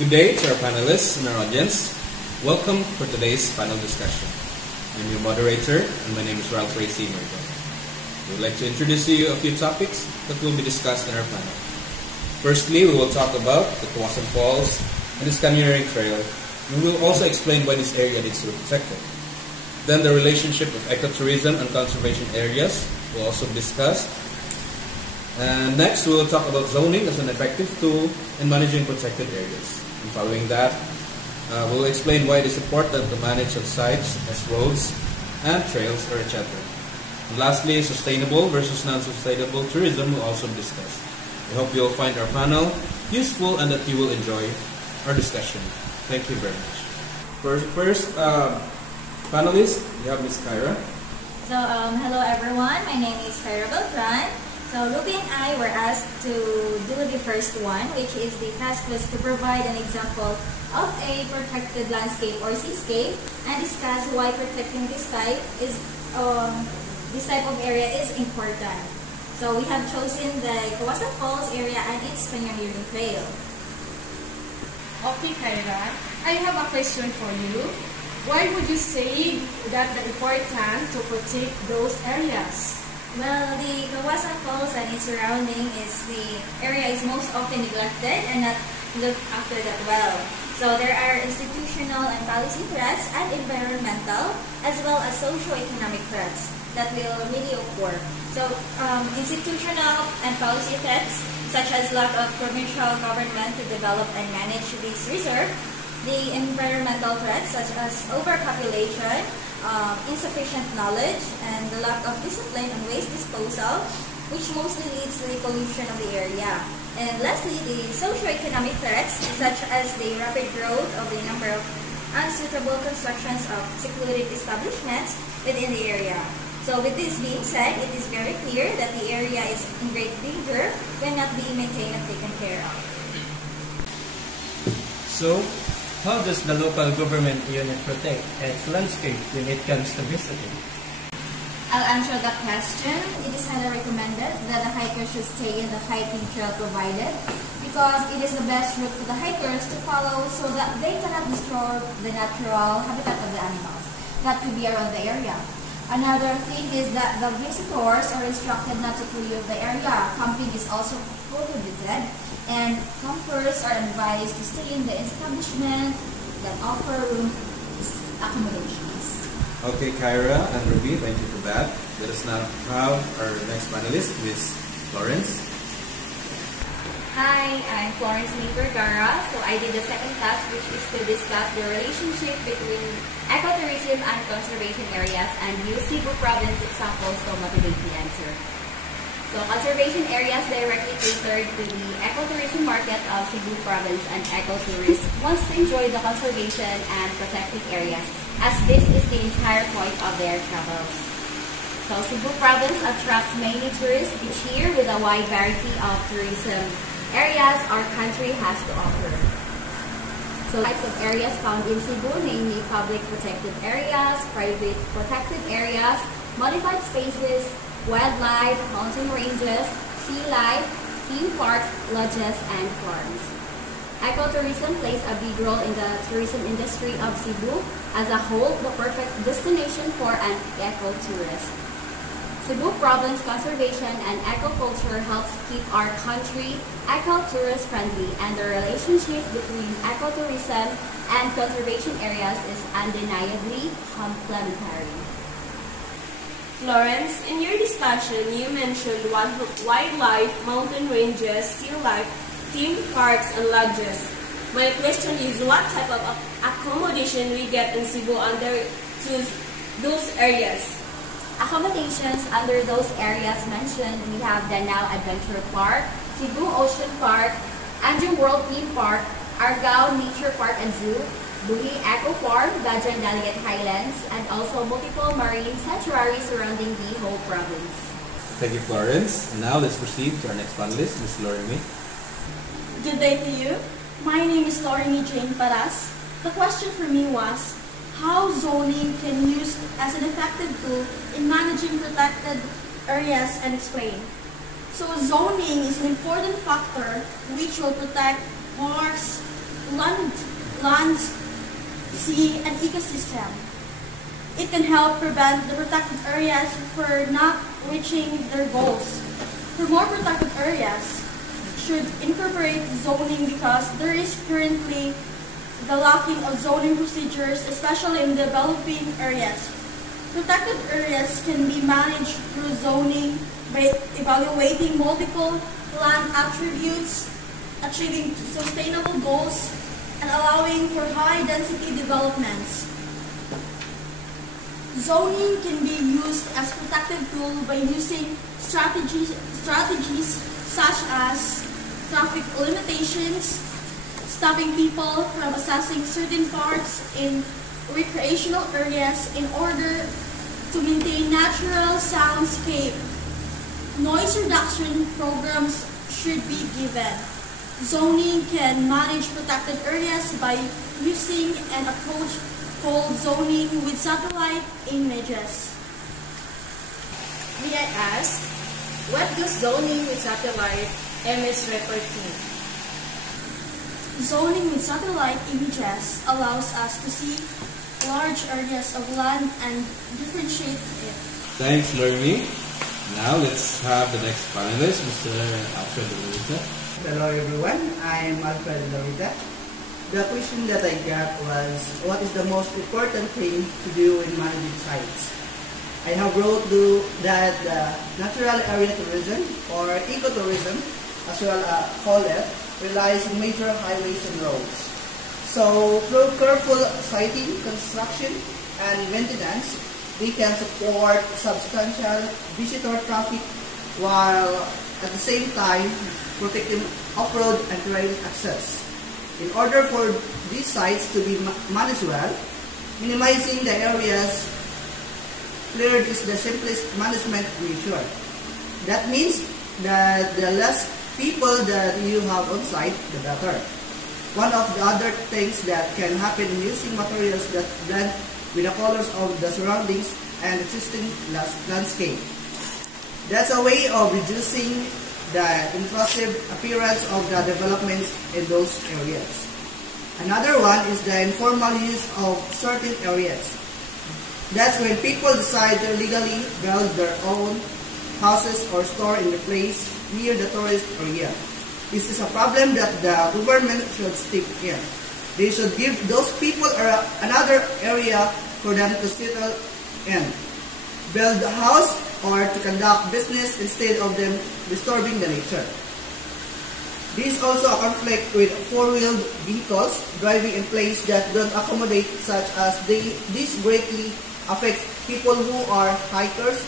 Good day to our panelists and our audience. Welcome for today's panel discussion. I'm your moderator, and my name is Ralph Ray Seymour. We would like to introduce to you a few topics that will be discussed in our panel. Firstly, we will talk about the Kawasan Falls and the Scandinavian Trail. We will also explain why this area needs to be protected. Then the relationship of ecotourism and conservation areas will also be discussed. And next, we will talk about zoning as an effective tool in managing protected areas. And following that, we'll explain why it is important to manage such sites as roads and trails or etc. And lastly, sustainable versus non-sustainable tourism will also be discussed. I hope you'll find our panel useful and that you will enjoy our discussion. Thank you very much. First panelist, we have Ms. Kyra. So, hello everyone. My name is Kyra Beltran. So, Ruby and I were asked to do the first one, which is the task was to provide an example of a protected landscape or seascape and discuss why protecting this type of area is important. So, we have chosen the Kawasan Falls area and its Scandinavian Trail. Okay, Kyra, I have a question for you. Why would you say that the important to protect those areas? Well, the Kawasan Falls and its surrounding the area is most often neglected and not looked after that well. So there are institutional and policy threats and environmental as well as socio-economic threats that will really occur. So institutional and policy threats such as lack of provincial government to develop and manage this reserve, the environmental threats such as overpopulation, insufficient knowledge, and the lack of discipline on waste disposal, which mostly leads to the pollution of the area. And lastly, the socio-economic threats such as the rapid growth of the number of unsuitable constructions of secluded establishments within the area. So with this being said, it is very clear that the area is in great danger when not being maintained and taken care of. So, how does the local government unit protect its landscape when it comes to visiting? I'll answer that question. It is highly recommended that the hikers should stay in the hiking trail provided because it is the best route for the hikers to follow so that they cannot disturb the natural habitat of the animals that could be around the area. Another thing is that the visitors are instructed not to pollute the area. Camping is also prohibited, and campers are advised to stay in the establishment that offer room accommodations. Okay, Kyra and Ruby, thank you for that. Let us now have our next panelist, Ms. Florence. Hi, I'm Florence Vergara. So I did the second task, which is to discuss the relationship between ecotourism and conservation areas and use Cebu province examples to motivate the answer. So conservation areas directly cater to the ecotourism market of Cebu province, and ecotourists wants to enjoy the conservation and protected areas as this is the entire point of their travels. So Cebu province attracts many tourists each year with a wide variety of tourism areas our country has to offer. So types of areas found in Cebu, namely public protected areas, private protected areas, modified spaces, wildlife, mountain ranges, sea life, theme parks, lodges, and farms. Ecotourism plays a big role in the tourism industry of Cebu. As a whole, the perfect destination for an ecotourist. Cebu province conservation and ecoculture helps keep our country ecotourist friendly, and the relationship between ecotourism and conservation areas is undeniably complementary. Florence, in your discussion, you mentioned wildlife, mountain ranges, sea life, theme parks, and lodges. My question is, what type of accommodation we get in Cebu under those areas? Accommodations under those areas mentioned, we have Danao Adventure Park, Cebu Ocean Park, Anjum World Theme Park, Argao Nature Park and Zoo, Buhi Eco Farm, Bajan Delegate Highlands, and also multiple marine sanctuaries surrounding the whole province. Thank you, Florence. And now let's proceed to our next panelist, Ms. Lorimi. Good day to you. My name is Lorimi Jane Paras. The question for me was, how zoning can be used as an effective tool in managing protected areas, and explain. So zoning is an important factor which will protect parks, land land, sea, and ecosystem. It can help prevent the protected areas from not reaching their goals. For more protected areas, should incorporate zoning because there is currently the lacking of zoning procedures, especially in developing areas. Protected areas can be managed through zoning by evaluating multiple land attributes, achieving sustainable goals, and allowing for high-density developments. Zoning can be used as protective tool by using strategies such as traffic limitations, stopping people from accessing certain parts in recreational areas in order to maintain natural soundscape. Noise reduction programs should be given. Zoning can manage protected areas by using an approach called zoning with satellite images. May I ask, what does zoning with satellite image refer to? Zoning with satellite images allows us to see large areas of land and differentiate it. Thanks, Lormi. Now let's have the next panelist, Mr. Alfred Lorita. Hello everyone, I am Alfred Lorita. The question that I got was, what is the most important thing to do in managing sites? I have wrote that the natural area tourism or ecotourism, as well call it, relies on major highways and roads. So through careful siting, construction, and maintenance, we can support substantial visitor traffic while at the same time protecting off-road and terrain access. In order for these sites to be managed well, minimizing the areas cleared is the simplest management measure. That means that the less people that you have on site, the better. One of the other things that can happen using materials that blend with the colors of the surroundings and existing landscape. That's a way of reducing the intrusive appearance of the developments in those areas. Another one is the informal use of certain areas. That's when people decide to legally build their own houses or store in the place near the tourist area. This is a problem that the government should step in. They should give those people another area for them to settle in, build a house, or to conduct business instead of them disturbing the nature. This is also a conflict with four-wheeled vehicles driving in places that don't accommodate, such as this greatly affects people who are hikers,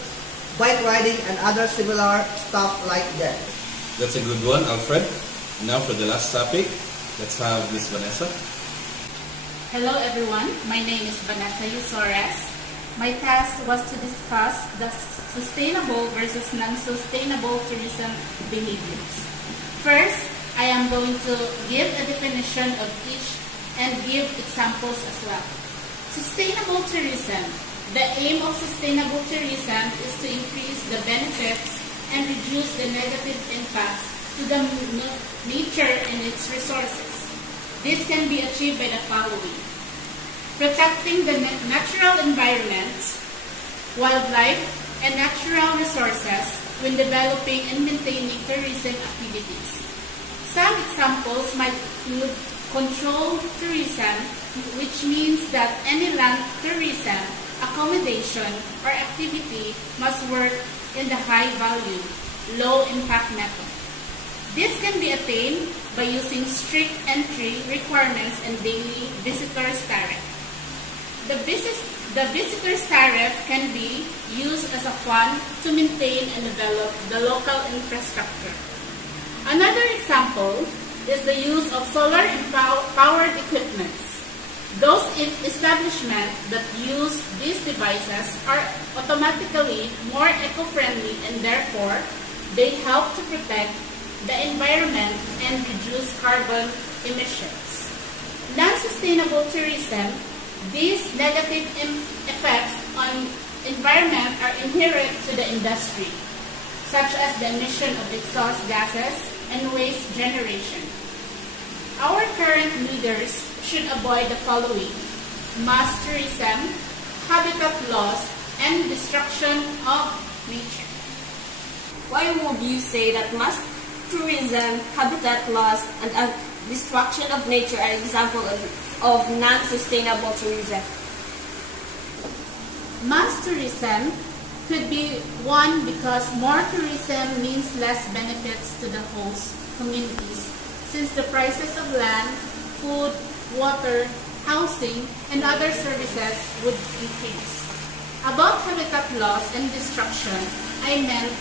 bike riding, and other similar stuff like that. That's a good one, Alfred. Now for the last topic, let's have Miss Vanessa. Hello everyone, my name is Vanessa Yusores. My task was to discuss the sustainable versus non-sustainable tourism behaviors. First, I am going to give a definition of each and give examples as well. Sustainable tourism. The aim of sustainable tourism is to increase the benefits and reduce the negative impacts to the nature and its resources. This can be achieved by the following: protecting the natural environments, wildlife, and natural resources when developing and maintaining tourism activities. Some examples might include controlled tourism, which means that any land tourism, accommodation, or activity must work in the high-value, low-impact method. This can be attained by using strict entry requirements and daily visitors tariff. The visitor's tariff can be used as a fund to maintain and develop the local infrastructure. Another example is the use of solar-powered equipments. Those establishments that use these devices are automatically more eco-friendly and therefore they help to protect the environment and reduce carbon emissions. Non-sustainable tourism. These negative effects on environment are inherent to the industry, such as the emission of exhaust gases and waste generation. our current leaders should avoid the following: mass tourism, habitat loss, and destruction of nature. Why would you say that mass tourism, habitat loss, and destruction of nature are examples of non-sustainable tourism? Mass tourism could be one because more tourism means less benefits to the host communities, since the prices of land, food, water, housing, and other services would increase. About habitat loss and destruction, I meant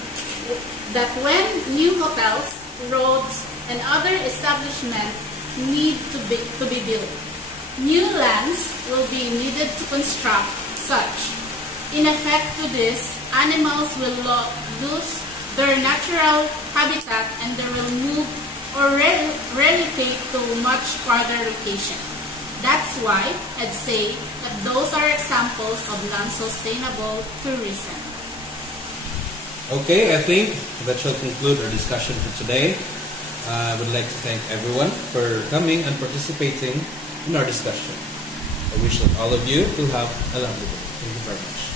that when new hotels, roads, and other establishments need to be built, new lands will be needed to construct such. In effect to this, animals will lose their natural habitat and they will move or relocate to much farther location. That's why I'd say that those are examples of non-sustainable tourism. Okay, I think that shall conclude our discussion for today. I would like to thank everyone for coming and participating in our discussion. I wish that all of you will have a lovely day. Thank you very much.